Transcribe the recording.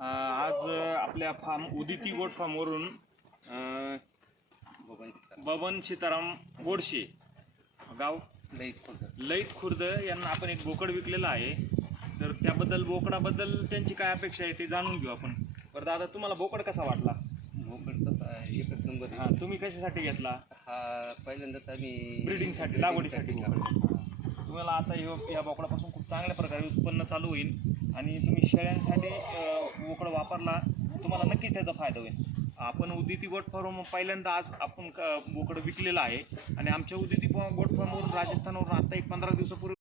आज आपल्या उदिती गोट फार्मवरून बबन सीताराम गोडशे, गाव लईत खुर्द यांना आपण एक बोकड विकलेला आहे. तर त्याबद्दल बोकडाबद्दल त्यांची काय अपेक्षा आहे ते जाणून घेऊ आपण. बरं दादा, तुम्हाला बोकड कसा वाटला? बोकड तसा एकच नंबर. हां, तुम्ही कशासाठी घेतला? हा पहिल्यांदाच आम्ही ब्रिडिंगसाठी, लागवडीसाठी बोकड. तुम्हाला आता या बोकडापासून खूप चांगल्या प्रकारे उत्पन्न चालू होईल आणि तुम्ही शेळ्यांसाठी बोकड वापरला तुम्हाला नक्कीच त्याचा फायदा होईल. आपण उदिती गोट फार्म पहिल्यांदा आज आपण बोकड विकलेलं आहे आणि आमच्या उदिती गोट फार्मवरून राजस्थानवरून आता एक 15 दिवसापूर्वी